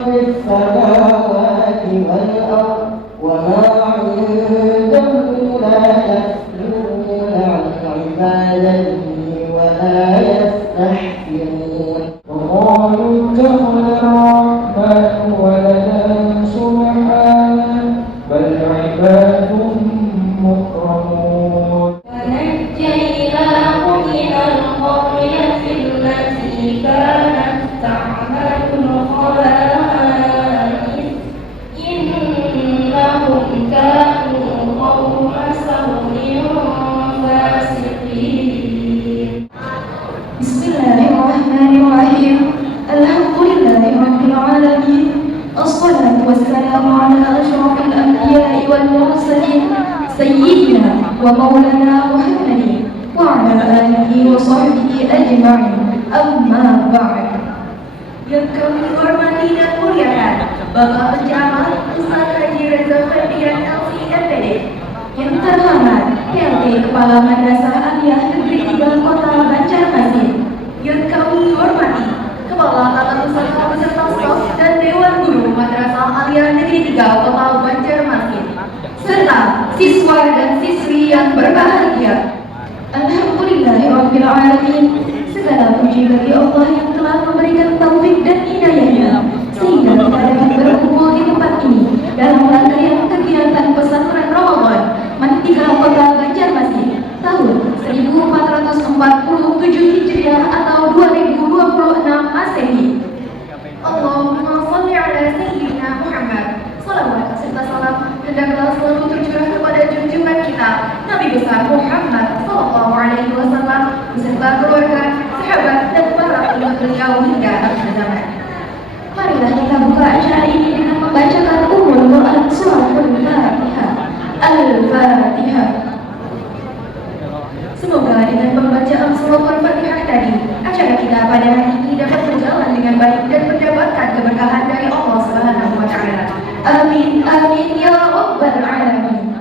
السماوات والأرض وما عنده لا يسألون عن عبادته ولا يستحسرون وقالوا اتخذ الرحمن ولدا سبحانه بل عباد مكرمون ونجيناه من القرية التي كانت تعمل الخبائث إنهم كانوا قوم سوء فاسقين. بسم الله الرحمن الرحيم. الحمد لله رب العالمين، الصلاة والسلام على أشرف الأنبياء والمرسلين سيدنا ومولانا محمد وعلى آله وصحبه أجمعين. أما بعد. Yang kami hormati dan muliakan Bapak Pencamat Ustaz Haji Reza Ferdian LC-MPD, Yang terhormat PLT Kepala Madrasah Aliyah Negeri 3 Kota Banjarmasin, yang kami hormati Kepala Tata Usaha beserta staf dan Dewan Guru Madrasah Aliyah Negeri 3 Kota Banjarmasin, serta siswa dan siswi yang berbahagia. Alhamdulillahirrabbilalamin. Segala puji bagi Allah yang telah memberikan taufik dan hidayahnya sehingga kita dapat berkumpul di tempat ini dalam rangkaian kegiatan pesantren Ramadan Mantikal Kota Banjarmasin tahun 1447 Hijriah atau 2026 Masehi. Allahumma sholli ala sayyidina Muhammad. Salawat serta salam hendaklah selalu tercurah kepada junjungan kita Nabi besar Muhammad sallallahu alaihi wasallam beserta keluarga, sahabat dan para umat beliau hingga akhir zaman. Marilah kita buka acara ini dengan membacakan Ummul Quran surah Al-Fatihah. Al-Fatihah. Semoga dengan pembacaan surah Al-Fatihah tadi, acara kita pada hari ini dapat berjalan dengan baik dan mendapatkan keberkahan dari Allah Subhanahu wa taala. Amin amin ya rabbal alamin.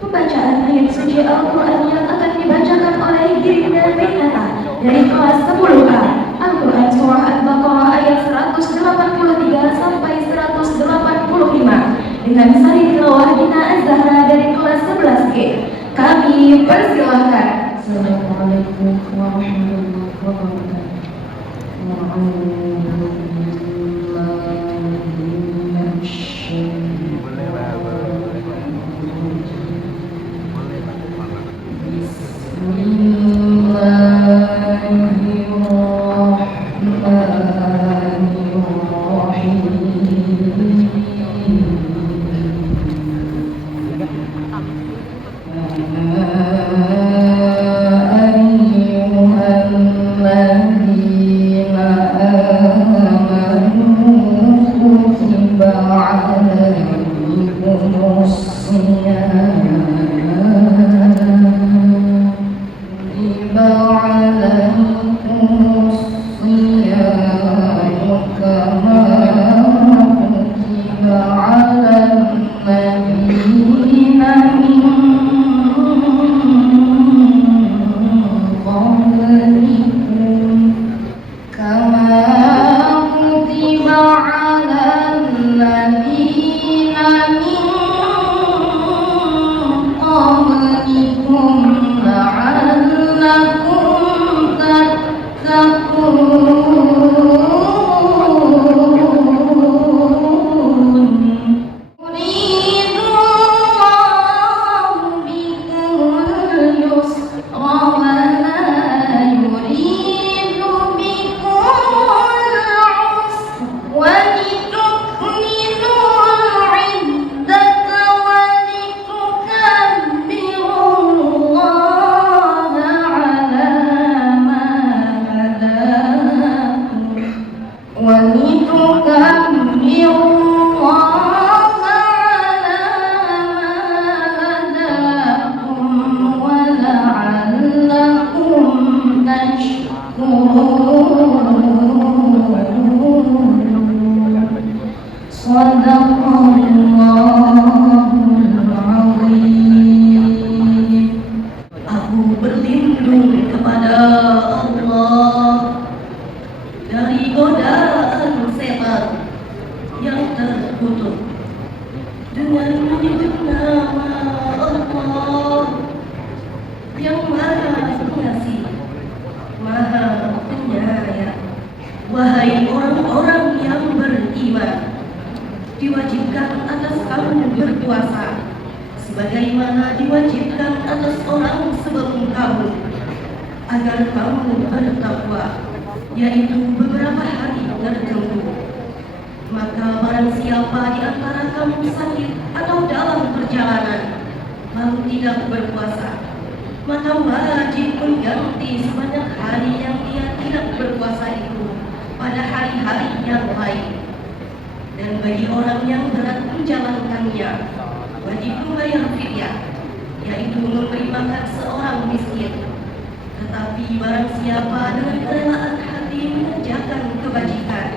Pembacaan ayat suci Al-Quran yang akan dibacakan oleh Girinda Bainata dari kelas 10A Al-Quran surah Al-Baqarah ayat 183 sampai 185 dengan sari tilawah Dina Az-Zahra dari kelas 11G. Kami persilahkan. Assalamualaikum warahmatullahi wabarakatuh. dari godaan setan yang terkutuk dengan menyebut nama Allah yang Maha Pengasih, Maha Penyayang. Wahai orang-orang yang beriman, diwajibkan atas kamu berpuasa sebagaimana diwajibkan atas orang sebelum kamu, agar kamu bertakwa, yaitu beberapa hari tertentu. Maka barang siapa di antara kamu sakit atau dalam perjalanan lalu tidak berpuasa, maka wajib mengganti sebanyak hari yang dia tidak berpuasa itu pada hari-hari yang lain. Dan bagi orang yang berat menjalankannya, wajib membayar fidyah, yaitu memberi makan seorang miskin. Tetapi barang siapa dengan kerelaan hati mengerjakan kebajikan,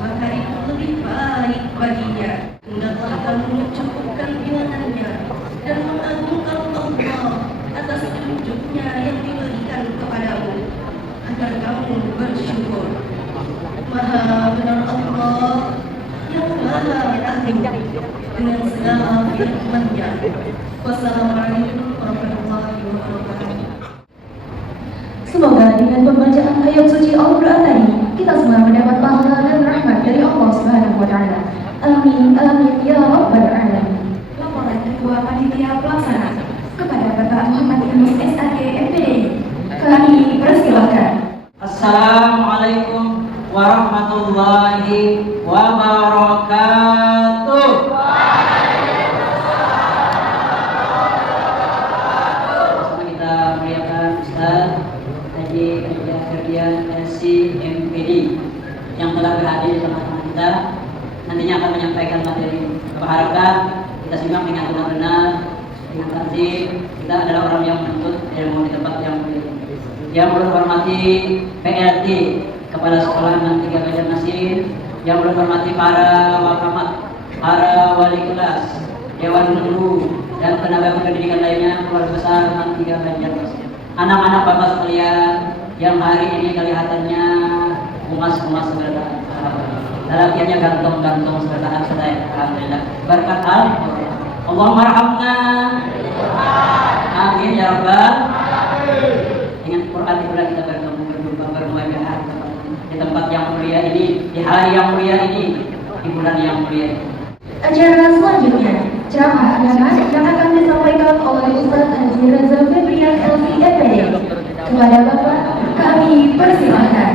maka itu lebih baik baginya. Hendaklah kamu mencukupkan bilangannya dan mengagungkan Allah atas petunjuknya yang diberikan kepadamu, agar kamu bersyukur. Maha benar Allah yang Maha Agung dengan segala firman-Nya. Wassalamualaikum warahmatullahi wabarakatuh. Semoga dengan pembacaan ayat suci Al-Quran tadi, kita semua mendapat pahala dan rahmat dari Allah Subhanahu wa Ta'ala. Amin, amin, ya Rabbal Alamin. Laporan Ketua Panitia Pelaksana kepada Bapak Muhammad Yunus SAG MPD. Kami persilakan. Assalamualaikum warahmatullahi wabarakatuh. Kita muliakan Ustaz Haji Kerja Ferdian SCMPD yang telah berhadir di tengah-tengah kita, nantinya akan menyampaikan materi. Bapak harapkan kita simak dengan benar-benar, dengan tertib. Kita adalah orang yang menuntut ilmu di tempat yang mulia. Yang berhormati PRT Kepala Sekolah 63 Banjarmasin, yang berhormati para wakamat, para wali kelas, dewan guru, dan tenaga pendidikan lainnya, keluarga besar 63 Banjarmasin. Anak-anak bapak sekalian yang hari ini kelihatannya umas-umas sebentar, lelakiannya gantong-gantong sebentar, alhamdulillah. Berkat Allahumma rahamna. Amin ya rabbal. Dengan Quran itulah kita bertemu, berjumpa, bermuajahat di tempat yang mulia ini, di hari yang mulia ini, di bulan yang mulia ini. Acara selanjutnya, ceramah agama yang akan disampaikan oleh Ustaz Haji Reza Febrian LCMPD. Kepada Bapak, kami persilahkan.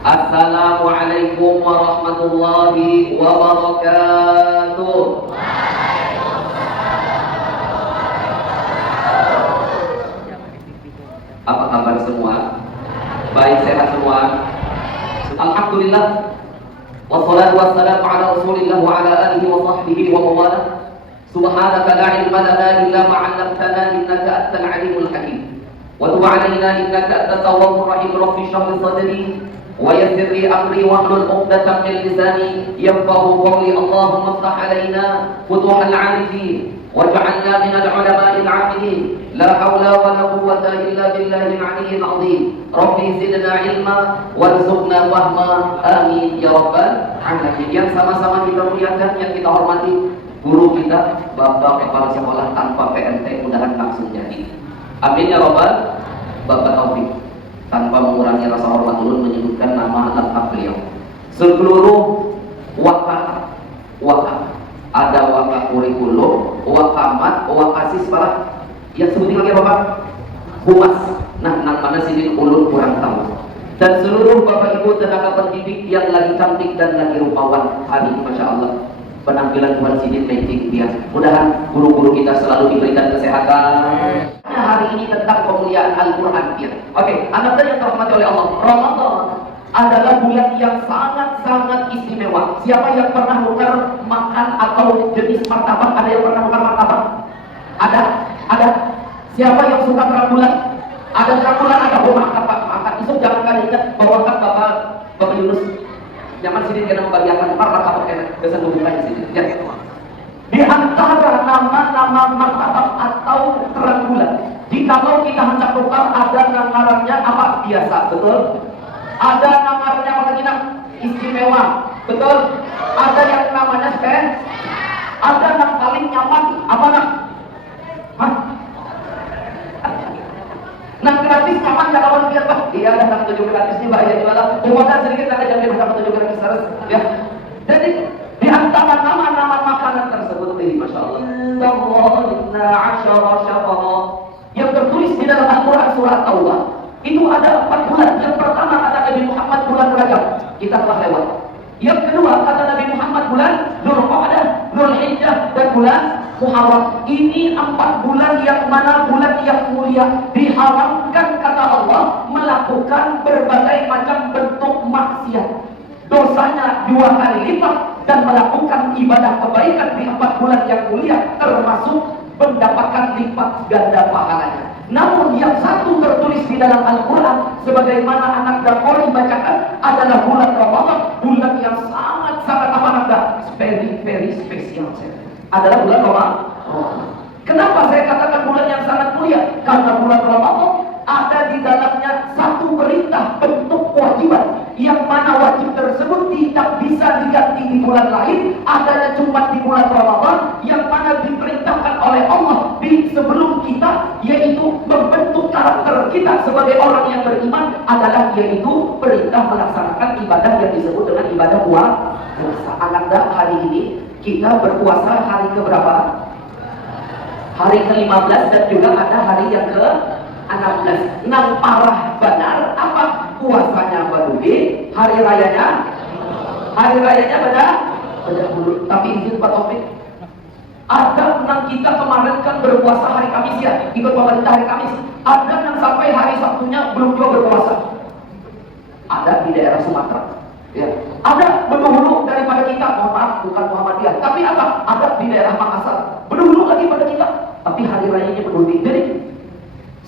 Assalamualaikum warahmatullahi wabarakatuh. Apa kabar semua? Baik, sehat semua? Alhamdulillah. Wassalatu wassalamu ala Rasulillah wa ala alihi wa sahbihi wa mawalah. Subhanaka la ilma lana illa ma 'allamtana innaka antal alimul hakim. Wa tub 'alaina innaka antat tawwabur rahim. Rabbi shrah li sadri wa yassir li amri wahlul 'uqdatam min lisani yafqahu qawli. Allahumma iftah 'alaina futuhal 'arifin waj'alna minal 'ulama'il 'amilin. La haula wa la quwwata illa billahil 'aliyyil 'azim. Rabbi zidna ilma warzuqna fahma. Amin ya rabbal alamin. Yang sama-sama kita muliakan, yang kita hormati, guru kita, Bapak Kepala Sekolah tanpa PNT, mudahan langsung jadi. Amin ya rabbal. Bapak Taufik, tanpa mengurangi rasa hormat ulun menyebutkan nama lengkap beliau. Seluruh wakaf, ada wakaf kurikulum, wakamat, wakasis para yang sebutin lagi Bapak humas. Nah, mana sini ulun kurang tahu. Dan seluruh Bapak Ibu tenaga pendidik yang lagi cantik dan lagi rupawan hari ini, Masya Allah, penampilan Tuhan Sidin making biasa. Mudahan guru-guru kita selalu diberikan kesehatan. Nah, hari ini tentang pemuliaan Al-Quran. Oke, anak yang terhormati oleh Allah, Ramadan adalah bulan yang sangat-sangat istimewa. Siapa yang pernah tukar makan atau jenis martabak? Ada yang pernah tukar martabak? Ada. Siapa yang suka terang bulan? Ada terang bulan, ada martabak. Maka itu jangan kalian ingat bawakan Bapak Yunus. Zaman sini kena membagikan martabak enak. Biasa bukan di sini. Ya. Di antara nama-nama martabak atau terang bulan, jikalau kita hendak tukar, ada namarannya apa? Biasa, betul? Ada namarannya apa lagi? Istimewa, Betul. Ada yang namanya stand. Ada yang paling nyaman. Apa nak? Hah? Nang gratis nyaman gak lawan biar Pak? Iya ada nang 7 gratis nih Pak. Ya gimana? Modal sedikit ada jam berapa 7 gratis harus ya. Jadi di antara nama-nama makanan tersebut ini Masya Allah yang tertulis di dalam Al-Quran surat Taubah itu ada 4 bulan. Yang pertama kata Nabi Muhammad bulan Rajab, kita telah lewat. Yang kedua kata Nabi Muhammad bulan Dzulqa'dah, Dzulhijjah dan bulan Muharram. Ini 4 bulan yang mana bulan yang mulia, diharamkan kata Allah melakukan berbagai macam bentuk maksiat. Dosanya 2 kali lipat dan melakukan ibadah kebaikan di 4 bulan yang mulia termasuk mendapatkan lipat ganda pahalanya. Namun yang satu tertulis di dalam Al-Quran sebagaimana anak Dakori bacakan adalah bulan Ramadan, bulan yang sangat-sangat apa anda? Very spesial. Adalah bulan Ramadan. Kenapa saya katakan bulan yang sangat mulia? Karena bulan Ramadan ada di dalamnya satu perintah bentuk kewajiban yang mana wajib tersebut tidak bisa diganti di bulan lain, adanya cuma di bulan Ramadan yang mana diperintahkan oleh Allah di sebelum kita, yaitu membentuk karakter kita sebagai orang yang beriman adalah yaitu perintah melaksanakan ibadah yang disebut dengan ibadah puasa. Ananda, hari ini kita berpuasa hari keberapa? Hari ke-15 dan juga ada hari yang ke-16. Nang parah benar apa? Puasanya badui, hari rayanya beda dulu. Tapi izin Pak Taufik, ada nang kita kemarin kan berpuasa hari Kamis ya, ikut pemerintah hari Kamis. Ada nang sampai hari Sabtunya belum juga berpuasa. Ada di daerah Sumatera. Ya. Ada berhulu daripada kita, mohon maaf bukan Muhammadiyah, tapi apa? Ada di daerah Makassar, berhulu lagi pada kita, tapi hari rayanya berhulu. Jadi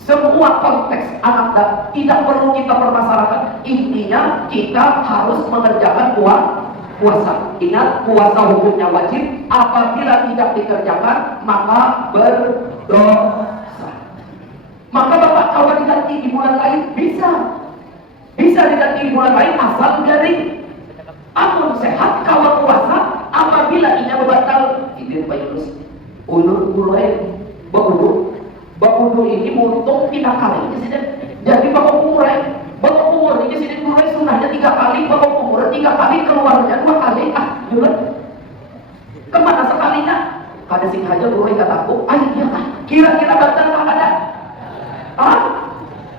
semua konteks anak tidak perlu kita permasalahkan. Intinya kita harus mengerjakan puasa. Ingat, puasa hukumnya wajib. Apabila tidak dikerjakan maka berdosa. Maka Bapak kalau diganti di bulan lain bisa diganti di bulan lain asal dari amun sehat kalau puasa. Apabila ini batal izin Pak Yunus ulur mulai bakudu ini muntung 3 kali ini sih. Jadi bapak umur ini sih mulai sunahnya 3 kali, bapak umur 3 kali, keluarnya 2 kali. Jual kemana sekalinya? Kada sing aja mulai kataku, iya kan? Kira-kira batal tak ada?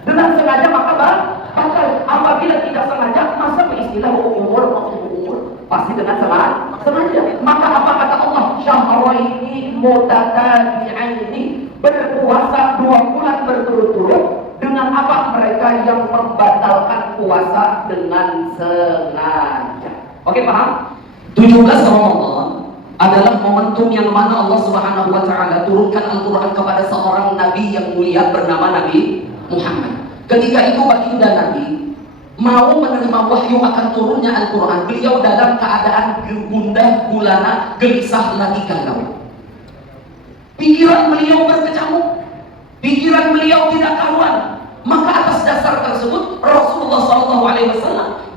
Dengan sengaja maka batal. Apabila tidak sengaja, masa istilah umur pasti dengan sengaja. Maka apa kata Allah? Syahraini mutatabi'aini, berpuasa 2 bulan berturut-turut. Dengan apa? Mereka yang membatalkan puasa dengan sengaja. Oke, paham? 17 Ramadan adalah momentum yang mana Allah Subhanahu wa taala turunkan Al-Qur'an kepada seorang nabi yang mulia bernama Nabi Muhammad. Ketika itu baginda Nabi mau menerima wahyu akan turunnya Al-Quran, beliau dalam keadaan gundah gulana, gelisah lagi galau. Pikiran beliau berkecamuk, pikiran beliau tidak karuan. Maka atas dasar tersebut Rasulullah SAW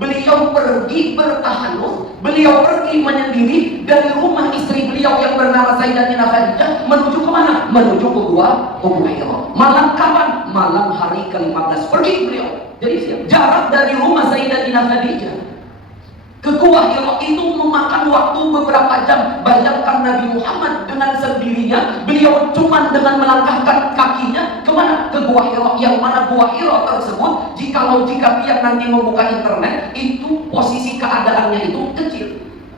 beliau pergi bertahanus, beliau pergi menyendiri dari rumah istri beliau yang bernama Sayyidatina Khadijah menuju kemana? Menuju ke Gua Hira. Malam kapan? Malam hari ke-15 pergi beliau. Jadi jarak dari rumah Sayyidatina Khadijah ke Gua Hira itu memakan waktu beberapa jam. Bayangkan Nabi Muhammad dengan sendirinya, beliau cuma dengan melangkahkan kakinya kemana? Ke Gua Hira. Yang mana Gua Hira tersebut, jika dia nanti membuka internet, itu posisi keadaannya itu kecil,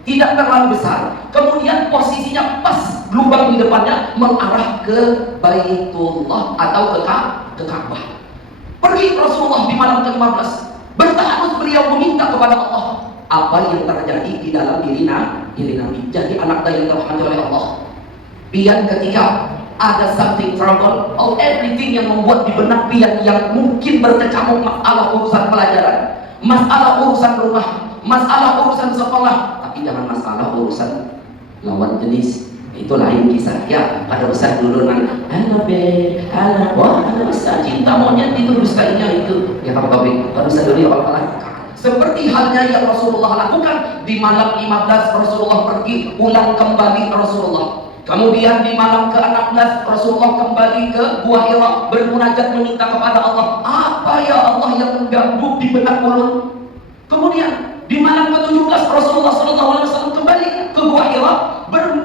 tidak terlalu besar. Kemudian posisinya pas lubang di depannya mengarah ke Baitullah atau ke Ka'bah. Pergi Rasulullah di malam ke-15, bertahanus beliau meminta kepada Allah. Apa yang terjadi di dalam diri Nabi. Jadi anak yang dirahmati oleh Allah, pian ketika ada something trouble or everything yang membuat di benak pian yang mungkin berkecamuk, masalah urusan pelajaran, masalah urusan rumah, masalah urusan sekolah, tapi jangan masalah urusan lawan jenis. Itu lain kisah ya. Pada besar dulu halo wah ada besar cinta monyet itu dustainya itu ya. Kamu pada besar dulu ya kalau Seperti halnya yang Rasulullah lakukan di malam 15 Rasulullah pergi pulang kembali Rasulullah. Kemudian di malam ke-16 Rasulullah kembali ke Gua Hira bermunajat meminta kepada Allah, apa ya Allah yang mengganggu di benak mulut. Kemudian di malam ke-17 Rasulullah SAW kembali ke Gua Hira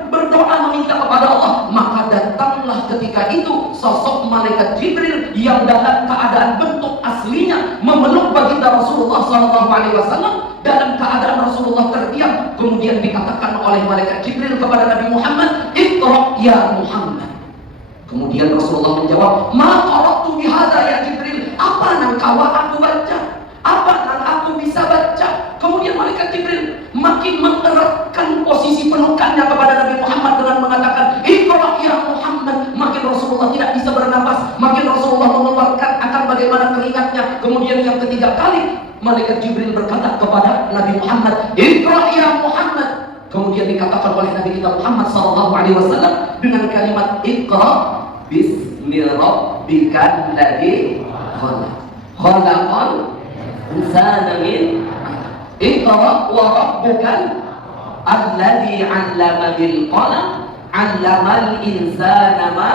berdoa meminta kepada Allah. Maka datanglah ketika itu sosok malaikat Jibril yang dalam keadaan bentuk aslinya memeluk baginda Rasulullah SAW dalam keadaan Rasulullah terdiam. Kemudian dikatakan oleh malaikat Jibril kepada Nabi Muhammad, "Iqra ya Muhammad." Kemudian Rasulullah menjawab, "Ma qara'tu bihadza ya Jibril." Apa nang kawa aku baca? Apa nang aku bisa baca? Kemudian malaikat Jibril makin mengeratkan posisi pelukannya kepada Nabi Muhammad dengan mengatakan, "Iqra ya Muhammad." Makin Rasulullah tidak bisa bernapas, makin Rasulullah mengeluarkan akan bagaimana keringatnya. Kemudian yang ketiga kali malaikat Jibril berkata kepada Nabi Muhammad, "Iqra ya Muhammad." Kemudian dikatakan oleh Nabi kita Muhammad SAW dengan kalimat Iqra bismi rabbikal ladzi khalaq. Khalaqal insana min Iqra wa rabbukal alladzi 'allama bil qalam 'allamal insana ma.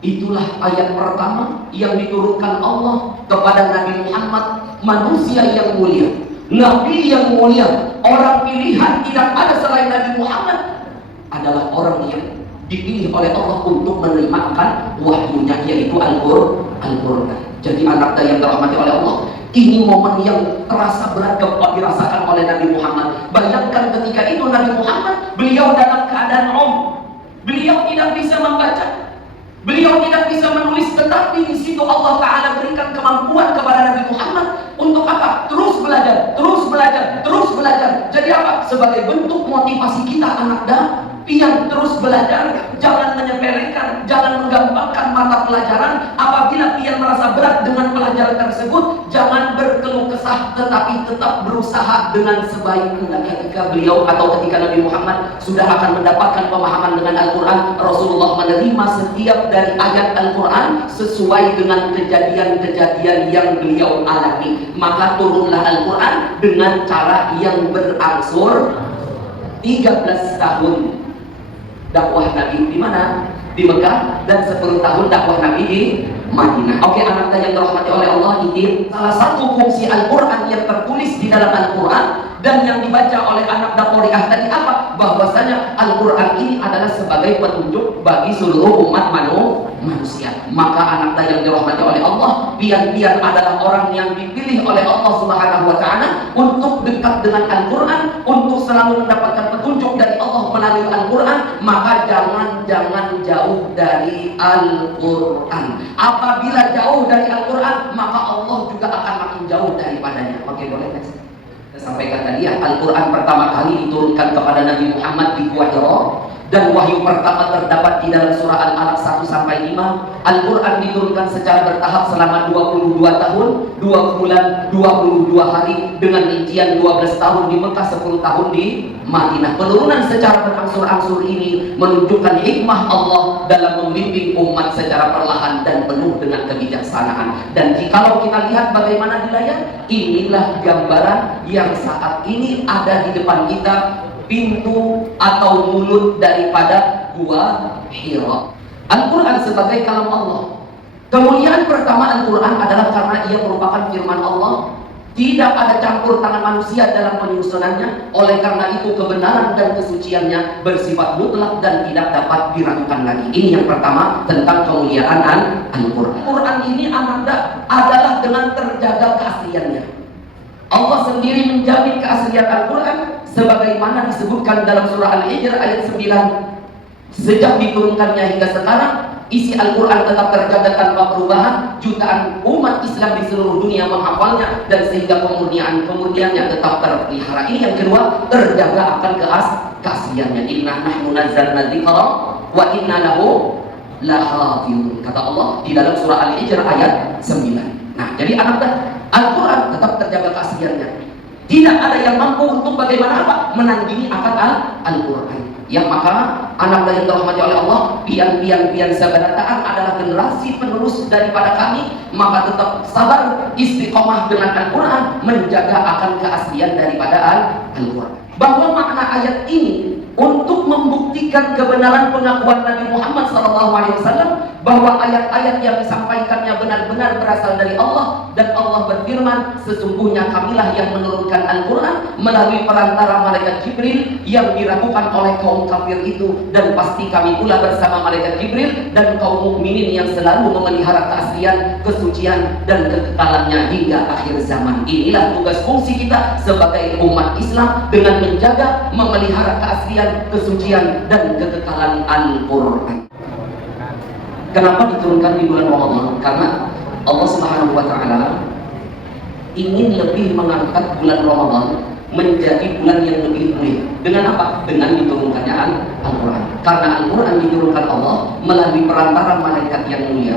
Itulah ayat pertama yang diturunkan Allah kepada Nabi Muhammad, manusia yang mulia, Nabi yang mulia, orang pilihan, tidak ada selain Nabi Muhammad, adalah orang yang dipilih oleh Allah untuk menerima wahyunya, yaitu Al-Quran. Jadi anak yang dirahmati oleh Allah, ini momen yang terasa berat dirasakan oleh Nabi Muhammad. Bayangkan ketika itu Nabi Muhammad, beliau dalam keadaan beliau tidak bisa membaca, beliau tidak bisa menulis, tetapi di situ Allah Ta'ala berikan kemampuan kepada Nabi Muhammad untuk apa? Terus belajar, terus belajar, terus belajar. Jadi apa? Sebagai bentuk motivasi kita anak dan pian terus belajar, jangan menyepelekan, jangan menggampangkan mata pelajaran. Apabila pian merasa berat dengan pelajaran tersebut, jangan berkeluh kesah, tetapi tetap berusaha dengan sebaik mungkin. Ketika beliau atau ketika Nabi Muhammad sudah akan mendapatkan pemahaman dengan Al-Quran, Rasulullah menerima setiap dari ayat Al-Quran sesuai dengan kejadian-kejadian yang beliau alami. Maka turunlah Al-Quran dengan cara yang berangsur. 13 tahun dakwah Nabi di mana? Di Mekah, dan 10 tahun dakwah Nabi di Madinah. Oke, anak yang dirahmati oleh Allah, ini salah satu fungsi Al-Quran yang tertulis di dalam Al-Quran dan yang dibaca oleh anak dakwah tadi apa? Bahwasanya Al-Quran ini adalah sebagai petunjuk bagi seluruh umat manusia. Maka anak yang dirahmati oleh Allah, pian-pian adalah orang yang dipilih oleh Allah Subhanahu wa Ta'ala untuk dekat dengan Al-Quran, untuk selalu mendapatkan petunjuk dari Allah melalui Al-Quran. Maka jangan jauh dari Al-Quran. Apabila jauh dari Al-Quran, maka Allah juga akan makin jauh daripadanya. Oke, boleh next. Saya sampaikan tadi ya, Al-Quran pertama kali diturunkan kepada Nabi Muhammad di Gua Hira, dan wahyu pertama terdapat di dalam surah Al-Alaq 1-5. Al-Quran diturunkan secara bertahap selama 22 tahun, 2 bulan, 22 hari, dengan rincian 12 tahun di Mekah, 10 tahun di Madinah. Penurunan secara berangsur-angsur ini menunjukkan hikmah Allah dalam membimbing umat secara perlahan dan penuh dengan kebijaksanaan. Dan jikalau kita lihat bagaimana di layar, inilah gambaran yang saat ini ada di depan kita, pintu atau mulut daripada Gua Hira. Al-Quran sebagai kalam Allah. Kemuliaan pertama Al-Quran adalah karena ia merupakan firman Allah. Tidak ada campur tangan manusia dalam penyusunannya. Oleh karena itu kebenaran dan kesuciannya bersifat mutlak dan tidak dapat diragukan lagi. Ini yang pertama tentang kemuliaan Al-Quran. Al-Quran ini ananda adalah dengan terjaga keasliannya. Allah sendiri menjamin keaslian Al-Quran sebagaimana disebutkan dalam surah Al-Hijr ayat 9. Sejak diturunkannya hingga sekarang, isi Al-Quran tetap terjaga tanpa perubahan. Jutaan umat Islam di seluruh dunia menghafalnya, dan sehingga kemudiannya tetap terpelihara. Ini yang kedua, terjaga akan keasliannya. Inna nahnu nazzalna dzikra wa inna lahu lahafizun, kata Allah di dalam surah Al-Hijr ayat 9. Nah, jadi anak Al-Quran tetap terjaga keasliannya. Tidak ada yang mampu untuk bagaimana apa? Menandingi akad Al-Quran. Yang maka anak yang dirahmati oleh Allah, pian sabarataan adalah generasi penerus daripada kami, maka tetap sabar istiqomah dengan Al-Quran, menjaga akan keaslian daripada Al-Quran. Bahwa makna ayat ini untuk membuktikan kebenaran pengakuan Nabi Muhammad SAW bahwa ayat-ayat yang disampaikannya benar-benar berasal dari Allah, dan Allah berfirman, sesungguhnya kamilah yang menurunkan Al-Quran melalui perantara malaikat Jibril yang diragukan oleh kaum kafir itu, dan pasti kami pula bersama malaikat Jibril dan kaum mukminin yang selalu memelihara keaslian, kesucian dan kekekalannya hingga akhir zaman. Inilah tugas fungsi kita sebagai umat Islam dengan menjaga, memelihara keaslian, kesucian dan kekekalan Al-Quran. Kenapa diturunkan di bulan Ramadan? Karena Allah Subhanahu wa Ta'ala ingin lebih mengangkat bulan Ramadan menjadi bulan yang lebih mulia. Dengan apa? Dengan diturunkannya Al-Quran. Karena Al-Quran diturunkan Allah melalui perantara malaikat yang mulia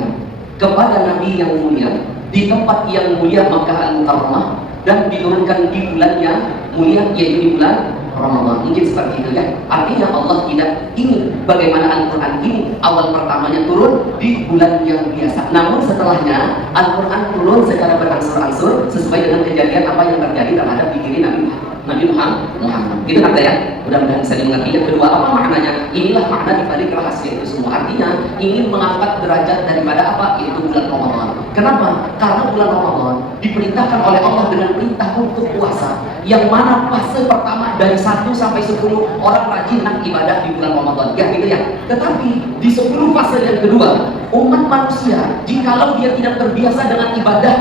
kepada Nabi yang mulia di tempat yang mulia Makkah Al-Mukarramah, dan diturunkan di bulan yang mulia, yaitu di bulan Ramadan. Mungkin seperti itu ya. Artinya Allah tidak ingin bagaimana Al-Quran ini awal pertamanya turun di bulan yang biasa, namun setelahnya Al-Quran turun secara berangsur-angsur sesuai dengan kejadian apa yang terjadi terhadap diri Nabi Muhammad. Gitu kata ya. Mudah-mudahan bisa dimengerti. Yang kedua, apa maknanya? Inilah makna dibalik rahasia itu semua. Artinya ingin mengangkat derajat daripada apa? Itu bulan Ramadan. Kenapa? Karena bulan Ramadan diperintahkan oleh Allah dengan perintah untuk puasa, yang mana fase pertama dari 1 sampai 10 orang rajin ibadah di bulan Ramadan. Ya gitu ya. Tetapi di 10 fase yang kedua, umat manusia jikalau dia tidak terbiasa dengan ibadah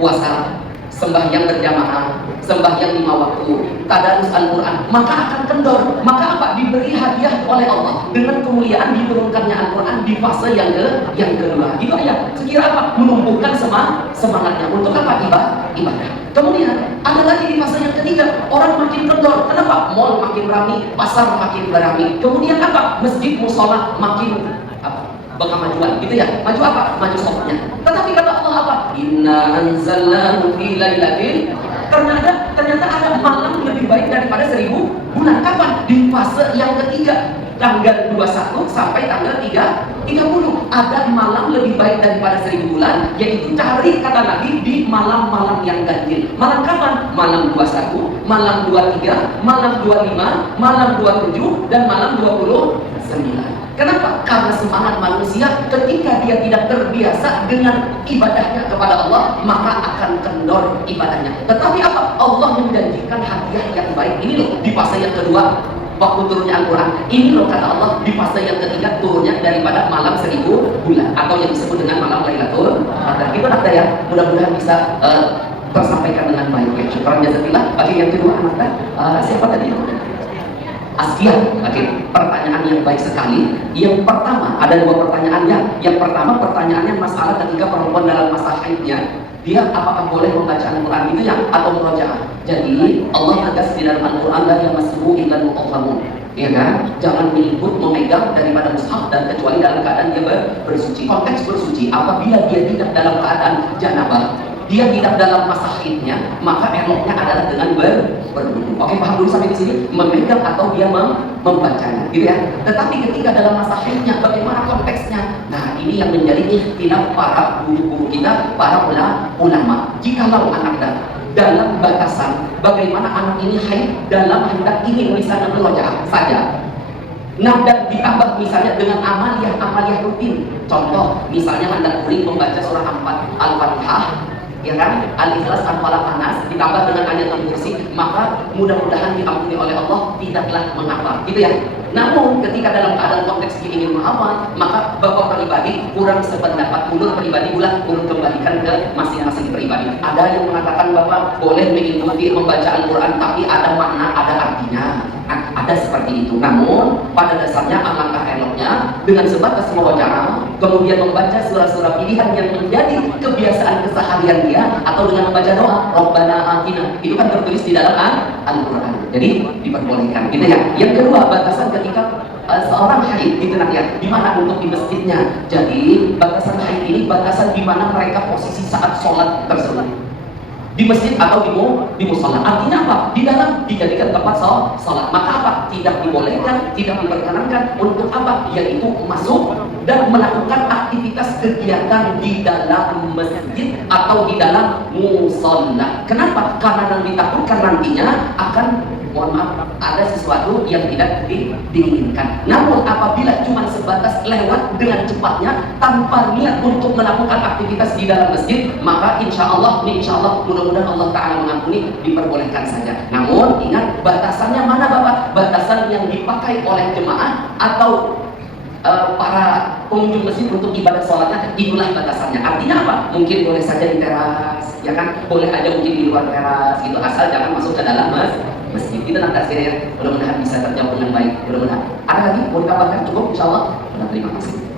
puasa, sembahyang berjamaah, sembahyang 5 waktu, tadarus Al-Quran, maka akan kendor. Maka apa? Diberi hadiah oleh Allah dengan kemuliaan diturunkannya Al-Quran di fase yang kedua. Itu ya. Sekira apa? Menumbuhkan semangatnya untuk apa? Ibadah. Kemudian ada lagi di fase yang ketiga, orang makin kendor. Kenapa? Mall makin ramai, pasar makin ramai. Kemudian apa? Masjid, musola makin kemajuan, gitu ya. Maju apa? Maju softnya. Tetapi kata Allah apa? Inna anzalnahu fi lailatin. Ternyata ada malam lebih baik daripada 1000 bulan. Kapan? Di fase yang ketiga, tanggal 21 sampai tanggal 30. Ada malam lebih baik daripada 1000 bulan, yaitu cari kata Nabi di malam-malam yang ganjil. Malam kapan? Malam 21, malam 23, malam 25, malam 27 dan malam 29. Kenapa? Karena semangat manusia ketika dia tidak terbiasa dengan ibadahnya kepada Allah, maka akan kendor ibadahnya. Tetapi apa? Allah menjanjikan hadiah yang baik. Ini loh di fase yang kedua waktu turunnya Al-Quran. Ini loh kata Allah di fase yang ketiga turunnya daripada malam 1000 bulan, atau yang disebut dengan malam Lailatul Qadar. Itu nak ya. Mudah-mudahan bisa tersampaikan dengan baik. Ya, syukuran jazakallah. Bagi yang kedua anak siapa tadi? Askia. Oke, pertanyaan yang baik sekali. Yang pertama, ada 2 pertanyaannya. Yang pertama pertanyaannya masalah ketika perempuan dalam masa haidnya, dia apakah boleh membaca Al-Quran itu ya, atau murojaah. Jadi Allah tegas di dalam Al-Quran, la yamassuhu illa al-mutahharun. Ya kan? Jangan meliput, memegang daripada mushaf, dan kecuali dalam keadaan dia bersuci. Konteks bersuci apabila dia tidak dalam keadaan janabah, dia tidak dalam masa haidnya, maka eloknya adalah dengan berwudu. Oke, paham dulu sampai di sini? Memegang atau dia membacanya, gitu ya. Tetapi ketika dalam masa haidnya, bagaimana konteksnya? Nah, ini yang menjadi ikhtilaf para guru-guru kita, para ulama. Jikalau anak dalam batasan bagaimana anak ini haid dalam hendak ingin misalnya murojaah saja, nah, dan ditambah misalnya dengan amaliyah rutin. Contoh, misalnya hendak membaca surah 4 Al-Fatihah, ya kan? Al-Ikhlas, Al-Falaq, An-Nas, ditambah dengan ayatul kursi, maka mudah-mudahan diampuni oleh Allah, tidaklah mengapa, gitu ya. Namun ketika dalam keadaan konteks ingin menghafal, maka bapak pribadi kurang sependapat, ulur pribadi pula urut kembalikan ke masing-masing pribadi. Ada yang mengatakan bapak boleh mengikuti membaca Al-Quran, tapi ada makna, ada artinya. Ada seperti itu. Namun pada dasarnya alangkah eloknya dengan sebatas murojaah, kemudian membaca surah-surah pilihan yang menjadi kebiasaan keseharian dia, atau dengan membaca doa Rabbana atina, itu kan tertulis di dalam Al-Quran. Jadi diperbolehkan, gitu ya. Yang kedua, batasan ketika seorang haid, gitu ya, di mana untuk di masjidnya. Jadi batasan haid ini batasan di mana mereka posisi saat sholat tersebut. di masjid atau di musola. Artinya apa? Di dalam dijadikan tempat salat. Maka apa? Tidak dibolehkan, tidak diperkenankan untuk apa? Yaitu masuk dan melakukan aktivitas kegiatan di dalam masjid atau di dalam musola. Kenapa? Karena yang ditakutkan nantinya akan, mohon maaf, ada sesuatu yang tidak diinginkan. Namun apabila cuma sebatas lewat dengan cepatnya tanpa niat untuk melakukan aktivitas di dalam masjid, maka insya Allah mudah-mudahan Allah Ta'ala mengampuni, diperbolehkan saja. Namun ingat, batasannya mana Bapak? Batasan yang dipakai oleh jemaah atau para pengunjung masjid untuk ibadah sholatnya, itulah batasannya. Artinya apa? Mungkin boleh saja di teras, ya kan? Boleh aja mungkin di luar teras gitu, asal jangan masuk ke dalam masjid. Itu nanti akhirnya mudah-mudahan bisa terjawab dengan baik. Mudah-mudahan. Ada lagi mau ditambahkan? Cukup insya Allah. Terima kasih.